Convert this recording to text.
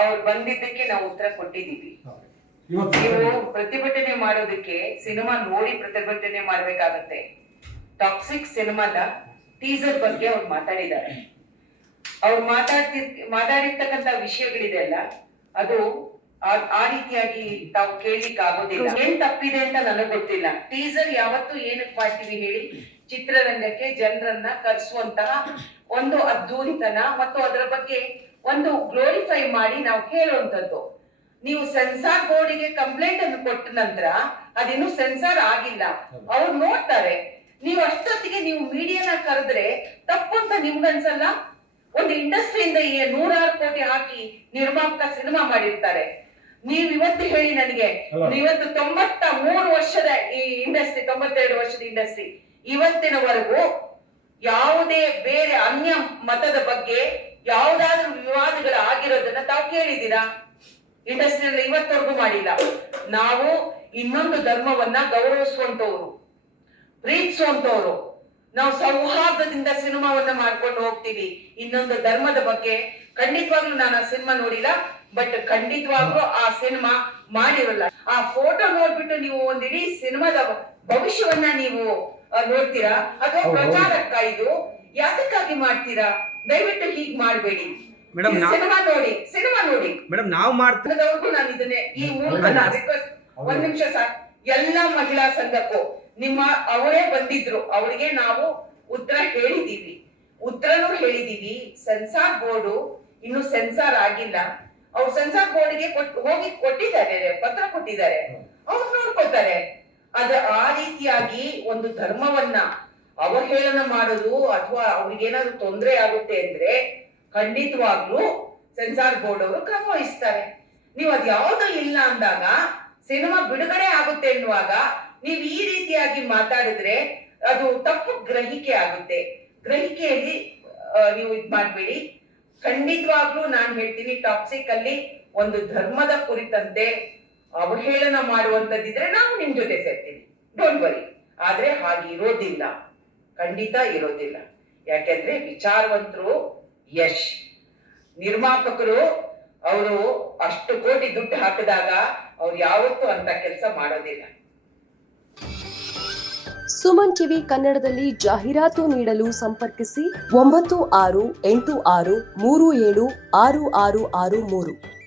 ಅವ್ರು ಬಂದಿದ್ದಕ್ಕೆ ನಾವು ಉತ್ತರ ಕೊಟ್ಟಿದ್ದೀವಿ. ನೀವು ಪ್ರತಿಭಟನೆ ಮಾಡೋದಕ್ಕೆ ಸಿನಿಮಾ ನೋಡಿ ಪ್ರತಿಭಟನೆ ಮಾಡ್ಬೇಕಾಗತ್ತೆ. ಟಾಕ್ಸಿಕ್ ಸಿನಿಮಾದ ಟೀಸರ್ ಬಗ್ಗೆ ಅವ್ರು ಮಾತಾಡಿದ್ದಾರೆ. ಅವ್ರು ಮಾತಾಡಿರ್ತಕ್ಕಂಥ ವಿಷಯಗಳಿದೆಯಲ್ಲ, ಅದು ಆ ರೀತಿಯಾಗಿ ತಾವು ಕೇಳಲಿಕ್ಕೆ ಆಗೋದಿಲ್ಲ. ಏನ್ ತಪ್ಪಿದೆ ಅಂತ ನನಗೆ ಗೊತ್ತಿಲ್ಲ. ಟೀಸರ್ ಯಾವತ್ತು ಏನಕ್ಕೆ ಮಾಡ್ತೀವಿ ಹೇಳಿ? ಚಿತ್ರರಂಗಕ್ಕೆ ಜನರನ್ನ ಕರೆಸುವಂತಹ ಒಂದು ಅದ್ಧೂರಿತನ ಮತ್ತು ಅದರ ಬಗ್ಗೆ ಒಂದು ಗ್ಲೋರಿಫೈ ಮಾಡಿ ನಾವು ಹೇಳುವಂತದ್ದು. ನೀವು ಸೆನ್ಸಾರ್ ಬೋರ್ಡಿಗೆ ಕಂಪ್ಲೇಂಟ್ ಅನ್ನು ಕೊಟ್ಟ ನಂತರ ಅದಿನ್ನೂ ಸೆನ್ಸಾರ್ ಆಗಿಲ್ಲ, ಅವ್ರು ನೋಡ್ತಾರೆ. ನೀವು ಅಷ್ಟೊತ್ತಿಗೆ ನೀವು ಮೀಡಿಯಾನ ಕರೆದ್ರೆ ತಪ್ಪು ಅಂತ ನಿಮ್ಗನ್ಸಲ್ಲ? ಒಂದು ಇಂಡಸ್ಟ್ರಿಯಿಂದ 100 ಕೋಟಿ ಹಾಕಿ ನಿರ್ಮಾಪಕ ಸಿನಿಮಾ ಮಾಡಿರ್ತಾರೆ. ನೀವ್ ಇವತ್ತು ಹೇಳಿ ನನಗೆ, ಇವತ್ತು 93 ವರ್ಷದ ಈ ಇಂಡಸ್ಟ್ರಿ, 92 ವರ್ಷದ ಇಂಡಸ್ಟ್ರಿ, ಇವತ್ತಿನವರೆಗೂ ಯಾವುದೇ ಬೇರೆ ಅನ್ಯ ಮತದ ಬಗ್ಗೆ ಯಾವುದಾದ್ರೂ ವಿವಾದಗಳು ಆಗಿರೋದನ್ನ ತಾವು ಕೇಳಿದ್ದೀರಾ? ಇಂಡಸ್ಟ್ರಿಯಲ್ಲಿ ಇವತ್ತವರೆಗೂ ಮಾಡಿಲ್ಲ. ನಾವು ಇನ್ನೊಂದು ಧರ್ಮವನ್ನ ಗೌರವಿಸುವಂತವ್ರು, ಪ್ರೀತಿಸುವಂತವ್ರು, ನಾವು ಸೌಹಾರ್ದದಿಂದ ಸಿನಿಮಾವನ್ನ ಮಾಡ್ಕೊಂಡು ಹೋಗ್ತೀವಿ. ಇನ್ನೊಂದು ಧರ್ಮದ ಬಗ್ಗೆ ಖಂಡಿತವಾಗ್ಲೂ ನಾನು ಆ ಸಿನಿಮಾ ನೋಡಿಲ್ಲ, ಬಟ್ ಖಂಡಿತವಾಗ್ಲೂ ಆ ಸಿನಿಮಾ ಮಾಡಿರಲ್ಲ. ಆ ಫೋಟೋ ನೋಡ್ಬಿಟ್ಟು ನೀವು ಒಂದಿಡೀ ಸಿನಿಮಾದ ಭವಿಷ್ಯವನ್ನ ನೀವು ನೋಡ್ತೀರಾ ಅಥವಾ ಪ್ರಚಾರಕ್ಕ ಇದು ಯಾತಕ್ಕಾಗಿ ಮಾಡ್ತೀರಾ? ದಯವಿಟ್ಟು ಹೀಗ್ ಮಾಡ್ಬೇಡಿ. ಸಿನಿಮಾ ನೋಡಿ ಮೇಡಮ್, ನಾವು ಮಾಡ್ತಿರೋದವ್ರಿಗೂ ನಾನು ಇದನ್ನೇ ಈ ಮೂಲಕ ರಿಕ್ವೆಸ್ಟ್. ಒಂದ್ ನಿಮಿಷ ಸರ್, ಎಲ್ಲಾ ಮಹಿಳಾ ಸಂಘಕ್ಕೂ ಅವರೇ ಬಂದಿದ್ರು, ಅವರಿಗೆ ನಾವು ಉತ್ತರ ಹೇಳಿದೀವಿ. ಸೆನ್ಸಾರ್ ಬೋರ್ಡು ಇನ್ನು ಸೆನ್ಸಾರ್ ಆಗಿಲ್ಲ. ಅವ್ರು ಸೆನ್ಸಾರ್ ಬೋರ್ಡ್ಗೆ ಹೋಗಿ ಕೊಟ್ಟಿದ್ದಾರೆ, ಪತ್ರ ಕೊಟ್ಟಿದ್ದಾರೆ, ಅವ್ರು ನೋಡ್ಕೊತಾರೆ. ಅದು ಆ ರೀತಿಯಾಗಿ ಒಂದು ಧರ್ಮವನ್ನ ಅವಹೇಳನ ಮಾಡೋದು ಅಥವಾ ಅವ್ರಿಗೇನಾದ್ರು ತೊಂದರೆ ಆಗುತ್ತೆ ಅಂದ್ರೆ ಖಂಡಿತವಾಗ್ಲೂ ಸೆನ್ಸಾರ್ ಬೋರ್ಡ್ ಅವರು ಕ್ರಮ ವಹಿಸ್ತಾರೆ. ನೀವು ಅದ್ ಯಾವ್ದು ಇಲ್ಲ ಅಂದಾಗ, ಸಿನಿಮಾ ಬಿಡುಗಡೆ ಆಗುತ್ತೆ ಎನ್ನುವಾಗ ನೀವು ಈ ರೀತಿಯಾಗಿ ಮಾತಾಡಿದ್ರೆ ಅದು ತಪ್ಪು ಗ್ರಹಿಕೆ ಆಗುತ್ತೆ. ಗ್ರಹಿಕೆಯಲ್ಲಿ ನೀವು ಇದ್ ಮಾಡ್ಬೇಡಿ. ಖಂಡಿತವಾಗ್ಲೂ ನಾನ್ ಹೇಳ್ತೀನಿ, ಟಾಕ್ಸಿಕ್ ಅಲ್ಲಿ ಒಂದು ಧರ್ಮದ ಕುರಿತಂತೆ ಅವಹೇಳನ ಮಾಡುವಂತದ್ದಿದ್ರೆ ನಾವು ನಿಮ್ ಜೊತೆ ಸೇರ್ತೀವಿ, ಡೋಂಟ್ ವರಿ. ಆದ್ರೆ ಹಾಗೆ ಇರೋದಿಲ್ಲ, ಖಂಡಿತ ಇರೋದಿಲ್ಲ. ಯಾಕೆಂದ್ರೆ ವಿಚಾರವಂತರು, ಯಶ್ ನಿರ್ಮಾಪಕರು, ಅವರು ಅಷ್ಟು ಕೋಟಿ ದುಡ್ಡು ಹಾಕಿದಾಗ ಅವ್ರು ಯಾವತ್ತೂ ಅಂತ ಕೆಲಸ ಮಾಡೋದಿಲ್ಲ. ಸುಮನ್ ಟಿವಿ ಕನ್ನಡದಲ್ಲಿ ಜಾಹೀರಾತು ನೀಡಲು ಸಂಪರ್ಕಿಸಿ 9686376663.